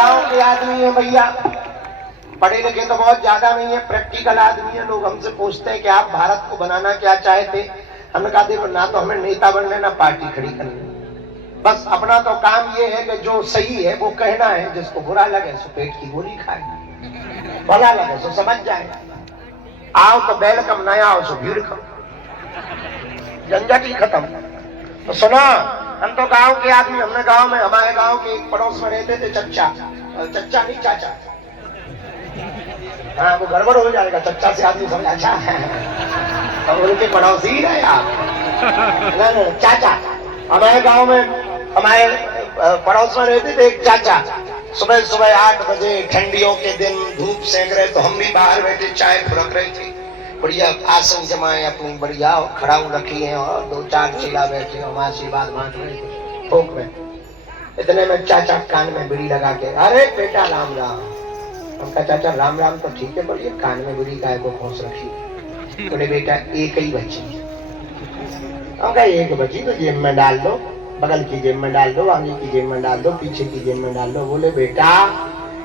गांव के आदमी है भैया, पढ़े लिखे तो बहुत ज्यादा नहीं है, प्रैक्टिकल आदमी है। लोग हमसे पूछते हैं कि आप भारत को बनाना क्या चाहते। हमने कहा देखो ना तो हमें नेता बनना ना पार्टी खड़ी करनी, बस अपना तो काम ये है कि जो सही है वो कहना है, जिसको बुरा लगे सो पेट की गोली खाए, भला लगे सो समझ जाए। आओ तो वेलकम, ना आओ सो भीड़ कम, झंझट ही खत्म। तो सुना, हम तो गांव के आदमी, हमने गांव में, हमारे गांव के एक पड़ोस में रहते थे चच्चा, चच्चा नहीं चाचा, हाँ वो गड़बड़ हो जाएगा, चच्चा से आदमी समझ अच्छा है, हम उनके पड़ोसी ही रहे आप, नहीं चाचा। हमारे गांव में, हमारे पड़ोस में रहते थे एक चाचा, सुबह सुबह 8 बजे ठंडियों के दिन धूप सेंक रहे, तो हम भी बाहर बैठे चाय फुरक रहे थे, बढ़िया आसन जमाए अपनी, बढ़िया खड़ाऊ रखी है और 2-4 चेला बैठे, हम आशीर्वाद बांट रहे थे थोक में। इतने में चाचा कान में बीड़ी लगा के, अरे बेटा राम राम। उनका चाचा राम राम तो ठीक है, बोलिए कान में बीड़ी काय को खोस रखी। बोले बेटा एक ही बची, उनका एक बची तो जेब में डाल दो, बगल की जेब में डाल दो, आगे की जेब में डाल दो, पीछे की जेब में डाल दो। बोले बेटा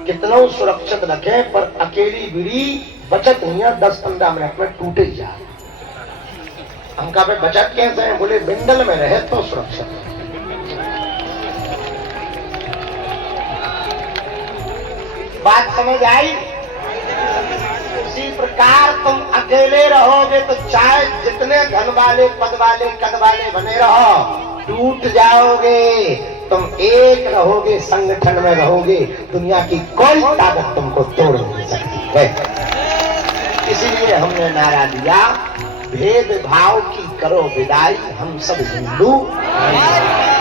कितना सुरक्षित रखे पर अकेली बीड़ी बचत नहीं है, 10-15 मिनट में टूटे जा। हम कहा पे बचत कैसे है? बोले बिंदल में रहे तो सुरक्षित। बात समझ आई? इसी प्रकार तुम अकेले रहोगे तो चाहे जितने धन वाले, पद वाले, कद वाले बने रहो, टूट जाओगे। तुम एक रहोगे, संगठन में रहोगे, दुनिया की कोई ताकत तुमको तोड़ नहीं सकती है। इसीलिए हमने नारा दिया, भेदभाव की करो विदाई, हम सब हिंदू,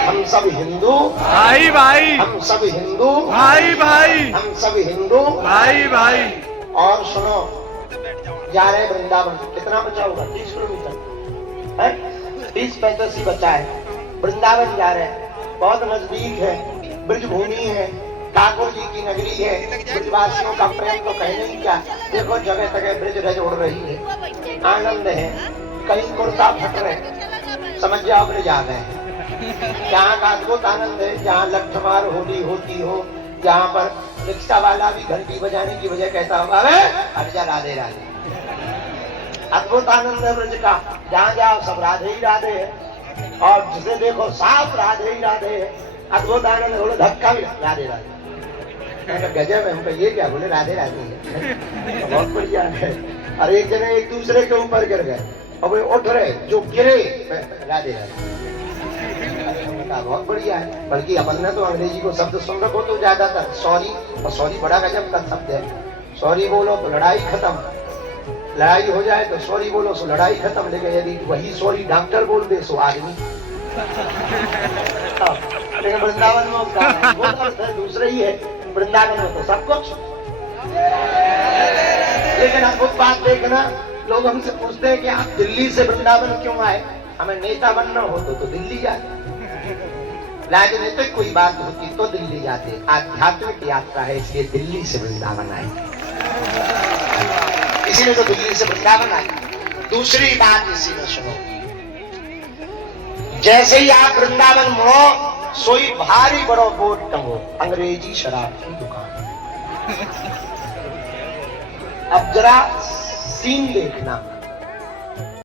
हम सब हिंदू भाई भाई, हम सब हिंदू भाई भाई, हम सब हिंदू भाई भाई। और सुनो, जा रहे वृंदावन, कितना बचा होगा? 30 किलोमीटर है, 30-35 ही बचा है। वृंदावन जा रहे हैं, बहुत नजदीक है, ब्रज भूमि है, ठाकुर जी की नगरी है, ब्रजवासियों का प्रेम तो कहने ही क्या। देखो जगह जगह ब्रज रज उड़ रही है, आनंद है, कहीं कुर्ता फट रहे, समझ जाओ ब्रज आ गए। जहाँ का अद्भुत आनंद है, जहाँ लठमार होली होती हो, जहाँ पर रिक्शा वाला भी घंटी बजाने की वजह कहता होगा अरे हट जा राधे राधे। अद्भुत आनंद है ब्रज का, जहाँ जाओ सब राधे ही राधे है, और जिसे देखो साफ राधे ही राधे है। अद्भुत आनंद, बोले धक्का भी राधे राधे। गजब है, हमको ये क्या? बोले राधे राधे है, तो बहुत बढ़िया है। और एक जने एक दूसरे के ऊपर गिर गए और वे उठ रहे, जो गिरे राधे राधे, बहुत बढ़िया है। बल्कि अपन ने तो अंग्रेजी को शब्द सुन रखो तो ज्यादातर सॉरी, और सॉरी बड़ा गजब का शब्द है। सॉरी बोलो तो लड़ाई खत्म, लड़ाई हो जाए तो सॉरी बोलो सो लड़ाई खत्म। लेकिन यदि वही सॉरी डॉक्टर बोल दे सो आदमी। लेकिन वृंदावन में दूसरे ही है, वृंदावन में तो सब कुछ। लेकिन अद्भुत बात देखना, लोग हमसे पूछते हैं कि आप दिल्ली से वृंदावन क्यों आए? हमें नेता बनना हो तो दिल्ली जाते, राजनीतिक कोई बात होती तो दिल्ली जाते, आध्यात्मिक यात्रा है इसलिए दिल्ली से वृंदावन आए, इसीलिए तो दिल्ली से वृंदावन आए। दूसरी बात इसी में सुनो, जैसे ही आप वृंदावन मुड़ो सोई भारी बड़ो बोर्ड टंगो, अंग्रेजी शराब की दुकान। अब जरा सीन देखना,